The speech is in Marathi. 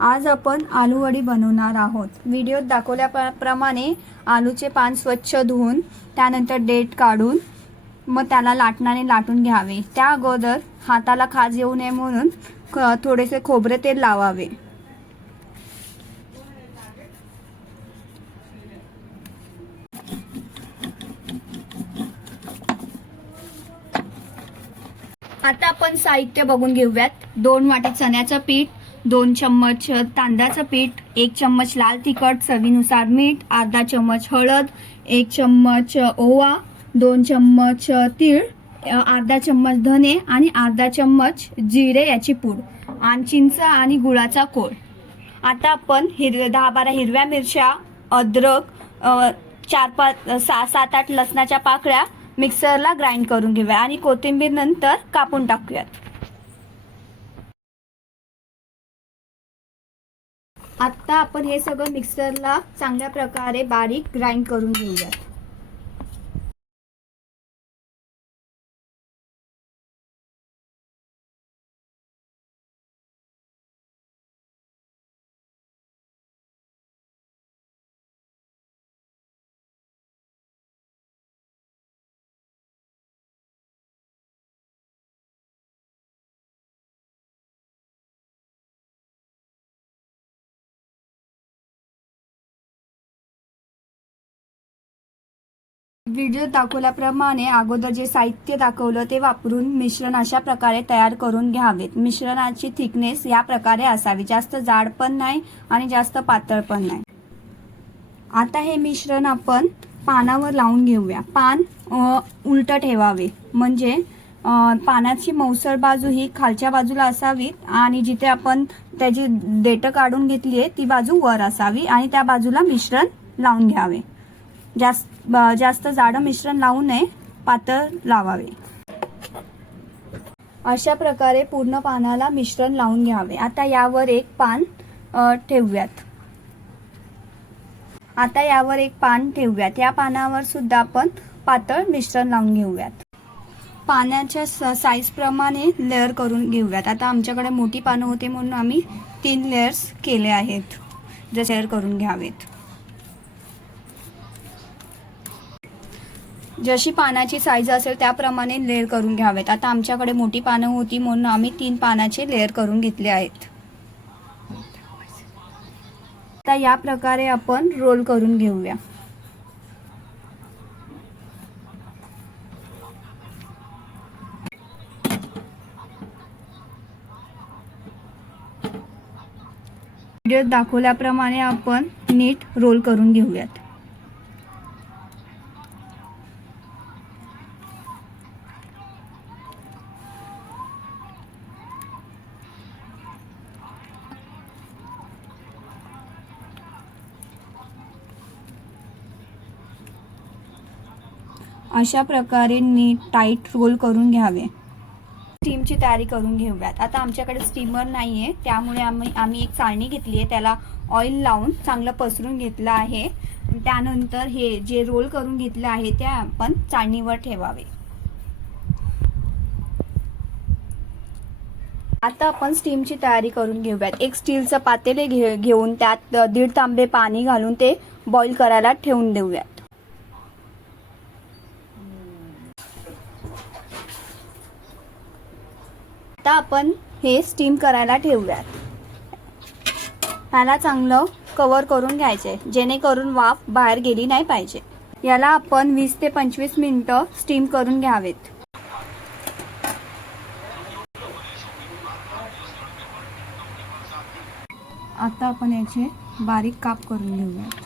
आज आपण आलूवडी बनवणार आहोत. व्हिडिओत दाखवल्याप्रमाणे आलूचे पान स्वच्छ धुवून त्यानंतर डेट काढून मग त्याला लाटणाने लाटून घ्यावे. त्या अगोदर हाताला खाज येऊ नये म्हणून ख- थोडेसे खोबरे तेल लावावे. आता आपण साहित्य बघून घेऊयात. दोन वाटी चण्याचं पीठ दोन चम्मच तांदळाचं पीठ एक चम्मच लाल तिखट चवीनुसार मीठ अर्धा चम्मच हळद एक चम्मच ओवा दोन चम्मच तीळ अर्धा चम्मच धने आणि अर्धा चम्मच जिरे याची पूड आणि चिंच आणि गुळाचा कोळ. आता आपण हिरव्या दहा बारा हिरव्या मिरच्या अद्रक चार पाच सहा सात आठ लसणाच्या पाकळ्या मिक्सरला ग्राइंड करून घेऊया आणि कोथिंबीर नंतर कापून टाकूयात. आता आपण हे सगळं मिक्सरला चांगल्या प्रकारे बारीक ग्राइंड करून घेऊयात. व्हिडिओ दाखवल्याप्रमाणे अगोदर जे साहित्य दाखवलं ते वापरून मिश्रण अशा प्रकारे तयार करून घ्यावेत. मिश्रणाची थिकनेस या प्रकारे असावी. जास्त जाड पण नाही आणि जास्त पातळ पण नाही. आता हे मिश्रण आपण पानावर लावून घेऊया. पान उलट ठेवावे. म्हणजे पानाची मौसळ बाजू ही खालच्या बाजूला असावी आणि जिथे आपण त्याची देठं काढून घेतली आहे ती बाजू वर असावी आणि त्या बाजूला मिश्रण लावून घ्यावे. जास्त जास्त जाडं मिश्रण लावू नये पातळ लावावे. अशा प्रकारे पूर्ण पानाला मिश्रण लावून घ्यावे. आता यावर एक पान ठेवूयात. आता यावर एक पान ठेवूयात. या पानावर सुद्धा आपण पातळ मिश्रण लावून घेऊयात. पाण्याच्या साईज प्रमाणे लेअर करून घेऊयात. आता आमच्याकडे मोठी पानं होती म्हणून आम्ही तीन लेअर्स केले आहेत. जे लेअर करून घ्यावेत. जशी पानाची साईज असेल त्याप्रमाणे लेअर करून घ्यावेत. आता आमच्याकडे मोठी पानं होती म्हणून आम्ही तीन पानाचे लेअर करून घेतले आहेत. आता या प्रकारे आपण रोल करून घेऊया. व्हिडिओत दाखवल्याप्रमाणे आपण नीट रोल करून घेऊयात. अशा प्रकारे नीट टाईट रोल करून घ्यावे. स्टीमची तयारी करून घेऊयात. आता आमच्याकडे स्टीमर नाही आहे त्यामुळे आम्ही आम्ही एक चाळणी घेतली आहे त्याला ऑइल लावून चांगलं पसरून घेतलं आहे. त्यानंतर हे जे रोल करून घेतलं आहे ते आपण चाळणीवर ठेवावे. आता आपण स्टीमची तयारी करून घेऊयात. एक स्टीलचं पातेले घे घेऊन त्यात दीड तांबे पाणी घालून ते बॉईल करायला ठेवून देऊयात. आता आपण हे स्टीम करायला ठेवूयात. ह्याला चांगलं कवर करून घ्यायचे जेणेकरून वाफ बाहेर गेली नाही पाहिजे. याला आपण वीस ते पंचवीस मिनिटं स्टीम करून घ्यावेत. आता आपण याचे बारीक काप करून घेऊयात.